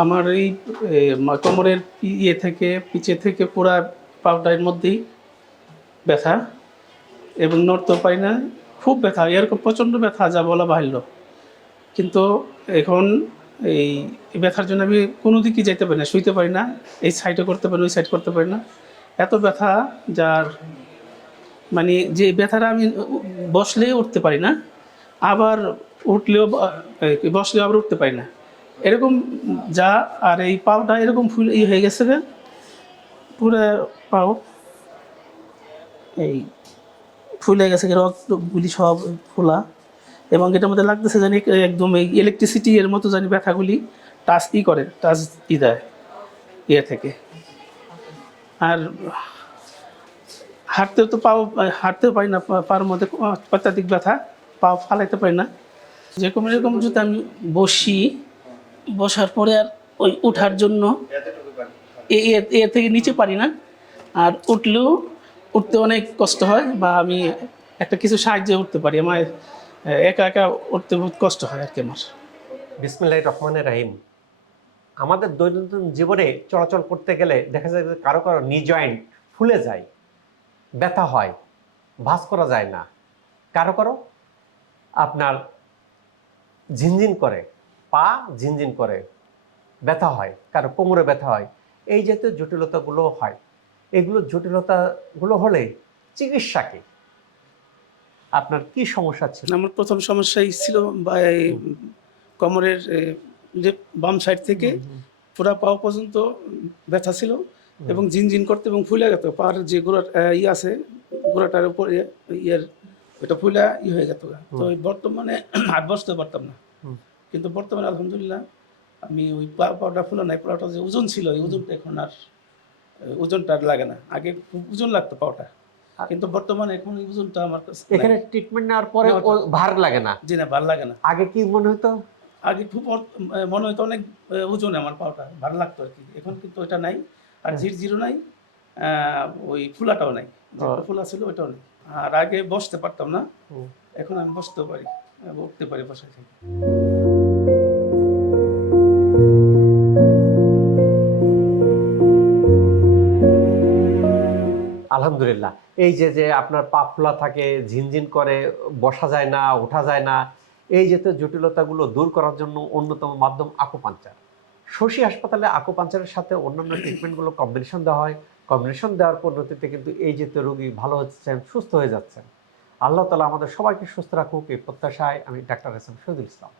আমার এই কোমরের ইয়ে থেকে পিছে থেকে পুরা পাউটার মধ্যেই ব্যথা এবং নড়তেও পারি না, খুব ব্যথা, এরকম প্রচণ্ড ব্যথা যা বলা বাহুল্য। কিন্তু এখন এই ব্যথার জন্য আমি কোনো দিকে যেতে পারি না, শুইতে পারি না, এই সাইডে করতে পারি না, ওই সাইড করতে পারি না, এত ব্যথা। যার মানে যে ব্যথাটা আমি বসলেও উঠতে পারি না, আবার উঠলেও বসলেও আবার উঠতে পারি না, এরকম যা। আর এই পাওটা এরকম ফুল হয়ে গেছে রে, পুরো পাও এই ফুলে গেছে, রক্তগুলি সব ফোলা, এবং এটার মধ্যে লাগতেছে জানি একদম এই ইলেকট্রিসিটি এর মতো জানি ব্যথাগুলি টাচ করে, টাচ দেয় ইয়ে থেকে। আর হাঁটতেও তো হাঁটতেও পারি না, পার মধ্যে অত্যাধিক ব্যথা, পাও ফালাইতে পারি না। যেরকম এরকম যদি আমি বসি, বসার পরে আর ওই ওঠার জন্য এর থেকে নিচে পারি না, আর উঠলেও উঠতে অনেক কষ্ট হয়, বা আমি একটা কিছু সাহায্যে উঠতে পারি, আমার একা একা উঠতে বহুত কষ্ট হয় আর কি আমার। বিসমিল্লাহির রহমানির রহিম। আমাদের দৈনন্দিন জীবনে চলাচল করতে গেলে দেখা যায় যে কারো কারো নি জয়েন্ট ফুলে যায়, ব্যথা হয়, ভাঁজ করা যায় না। কারো কারো আপনার ঝিনঝিন করে, পা ঝিনঝিন করে, ব্যথা হয়, কারো কোমরে ব্যথা হয়। এই জাতীয় জটিলতাগুলো হয়। এগুলো জটিলতাগুলো হলে চিকিৎসা কি? আপনার কি সমস্যা ছিল? আমার প্রথম সমস্যাই ছিল কোমরের যে বাম সাইড থেকে পুরা পাও পর্যন্ত ব্যথা ছিল, এবং ঝিনঝিন করতে এবং ফুলে যেত, পার যে গোড়া আছে গোড়াটার উপর ইয়ের ওটা ফুলা হয়ে যেত। তো বর্তমানে আর বসতে পারতাম না, কিন্তু বর্তমানে আলহামদুলিল্লাহ আমি ওই পাওটা ফুলা নাই, পাওটা যে ওজন ছিল এই ওজনটা এখন আর ওজনটা আর লাগে না। আগে খুব ওজন লাগতো পাওটা, কিন্তু বর্তমানে এখন এই ওজনটা আমার কাছে এখানে ট্রিটমেন্ট নেওয়ার পরে ভার লাগে না? জি না, ভালো লাগে না। আগে কি মনে হতো? আগে খুব মনে হতো অনেক ওজনে আমার পাওটা, ভালো লাগতো আর কি। এখন কিন্তু ওটা নাই, আর ঝিরঝিরও নাই, ওই ফুলাটাও নাই, ফুলা ছিল ওইটাও নেই। আর আগে বসতে পারতাম না, এখন আমি বসতেও পারি, উঠতে পারি বসে থেকে। আলহামদুলিল্লাহ। এই যে যে আপনার পা ফোলা থাকে, ঝিনঝিন করে, বসা যায় না, ওঠা যায় না, এই জাতীয় জটিলতাগুলো দূর করার জন্য অন্যতম মাধ্যম আকুপাঞ্চার। শশী হাসপাতালে আকুপাঞ্চারের সাথে অন্যান্য ট্রিটমেন্টগুলো কম্বিনেশন দেওয়া হয়। কম্বিনেশন দেওয়ার পদ্ধতিতে কিন্তু এই জাতীয় রোগী ভালো হচ্ছেন, সুস্থ হয়ে যাচ্ছেন। আল্লাহ তাআলা আমাদের সবাইকে সুস্থ রাখুক, এই প্রত্যাশায় আমি doctor S M Shahidul Islam.